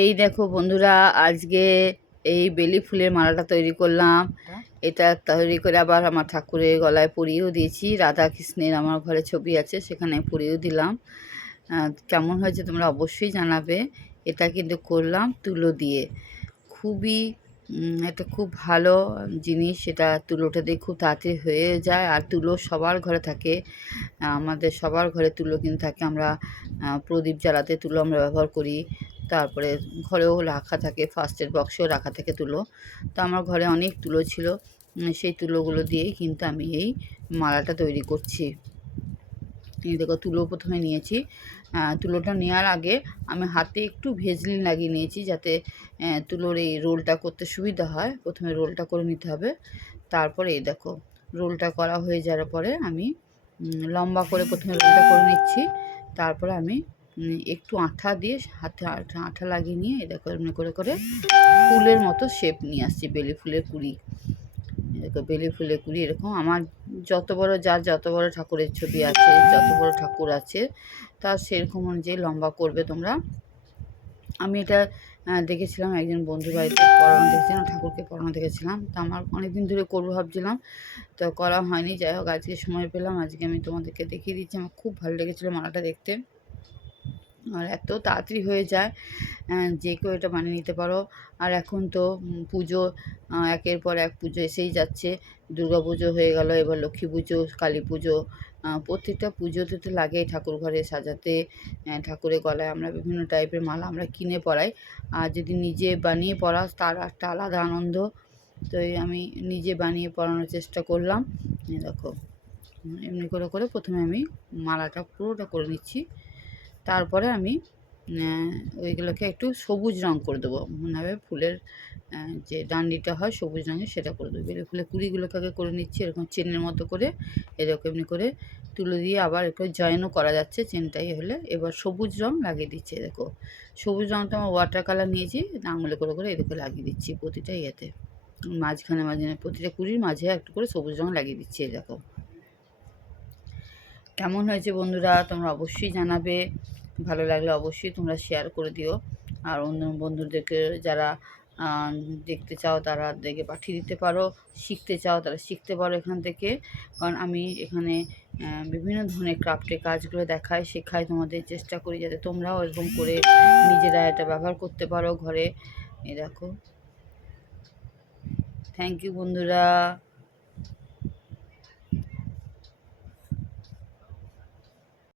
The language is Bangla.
এই দেখো বন্ধুরা, আজকে এই বেলি ফুলের মালাটা তৈরি করলাম। এটা তৈরি করে আবার আমার ঠাকুরের গলায় পরিয়েও দিয়েছি। রাধা কৃষ্ণের আমার ঘরে ছবি আছে, সেখানে পরিয়েও দিলাম। কেমন হয়েছে তোমরা অবশ্যই জানাবে। এটা কিন্তু করলাম তুলো দিয়ে। খুবই এটা খুব ভালো জিনিস। এটা তুলোটা দিয়ে খুব তাড়াতাড়ি হয়ে যায়। আর তুলো সবার ঘরে থাকে, আমাদের সবার ঘরে তুলো কিন্তু থাকে। আমরা প্রদীপ জ্বালাতে তুলো আমরা ব্যবহার করি। তারপরে ঘরেও রাখা থাকে, ফার্স্টের বক্সেও রাখা থাকে তুলো। তো আমার ঘরে অনেক তুলো ছিল, সেই তুলোগুলো দিয়েই কিন্তু আমি এই মালাটা তৈরি করছি। এই দেখো, তুলো প্রথমে নিয়েছি। তুলোটা নেওয়ার আগে আমি হাতে একটু ভেজলিন লাগিয়ে নিয়েছি, যাতে তুলোর এই রোলটা করতে সুবিধা হয়। প্রথমে রোলটা করে নিতে হবে। তারপরে এই দেখো, রোলটা করা হয়ে যাওয়ার পরে আমি লম্বা করে প্রথমে রোলটা করে নিচ্ছি। তারপরে আমি একটু আঠা দিয়ে হাতে আঠা লাগিয়ে নিয়ে এই দেখো এমনি করে করে ফুলের মতো শেপ নিয়ে আসছি, বেলি ফুলের কুড়ি। দেখো, বেলি ফুলের কুড়ি এরকম আমার যত বড়, যার যত বড় ঠাকুরের ছবি আছে, যত বড় ঠাকুর আছে, তার সেরকম অনুযায়ী লম্বা করবে তোমরা। আমি এটা দেখেছিলাম একজন বন্ধুর বাড়িতে পড়ানো দেখেছিলাম, ঠাকুরকে পড়ানো দেখেছিলাম। তো আমার অনেকদিন ধরে করবো ভাবছিলাম, তো করা হয়নি। যাই হোক, আজকে সময় পেলাম, আজকে আমি তোমাদেরকে দেখিয়ে দিচ্ছি। আমার খুব ভালো লেগেছিলো মালাটা দেখতে, আর এত তাড়াতাড়ি হয়ে যায়, যে কেউ এটা বানিয়ে নিতে পারো। আর এখন তো পুজো, একের পর এক পুজো এসেই যাচ্ছে। দুর্গা পুজো হয়ে গেল, এবার লক্ষ্মী পুজো, কালী পুজো। প্রত্যেকটা পুজোতে তো লাগেই ঠাকুর ঘরে সাজাতে। ঠাকুরের গলায় আমরা বিভিন্ন টাইপের মালা আমরা কিনে পরাই। আর যদি নিজে বানিয়ে পরাস, তার একটা আলাদা আনন্দ। তো আমি নিজে বানিয়ে পরানোর চেষ্টা করলাম। দেখো, এমনি করে করে প্রথমে আমি মালাটা পুরোটা করে নিচ্ছি। তারপরে আমি ওইগুলোকে একটু সবুজ রঙ করে দেবো, মনে হবে ফুলের যে ডান্ডিটা হয় সবুজ রঙের, সেটা করে দেবো। বেলি ফুলের কুড়িগুলোকে আগে করে নিচ্ছি এরকম চেনের মতো করে। এরকম এমনি করে তুলে দিয়ে আবার একটু জয়েনও করা যাচ্ছে চেনটাই হলে। এবার সবুজ রঙ লাগিয়ে দিচ্ছি। দেখো, সবুজ রঙটা আমার ওয়াটার কালার নিয়েছি, আঙুলে করে করে এদিকে লাগিয়ে দিচ্ছি প্রতিটা ইয়েতে, মাঝখানে মাঝখানে প্রতিটা কুড়ির মাঝে একটু করে সবুজ রঙ লাগিয়ে দিচ্ছি। দেখো কেমন হয়েছে বন্ধুরা, তোমরা অবশ্যই জানাবে। ভালো লাগলে অবশ্যই তোমরা শেয়ার করে দিও। আর অন্য বন্ধুদেরকে যারা দেখতে চাও তারা দেখে পাঠিয়ে দিতে পারো। শিখতে চাও তারা শিখতে পারো এখান থেকে। কারণ আমি এখানে বিভিন্ন ধরনের ক্রাফটের কাজগুলো দেখাই, শেখাই, তোমাদের চেষ্টা করি যাতে তোমরাও এরকম করে নিজেরা এটা ব্যবহার করতে পারো ঘরে। এই দেখো, থ্যাংক ইউ বন্ধুরা।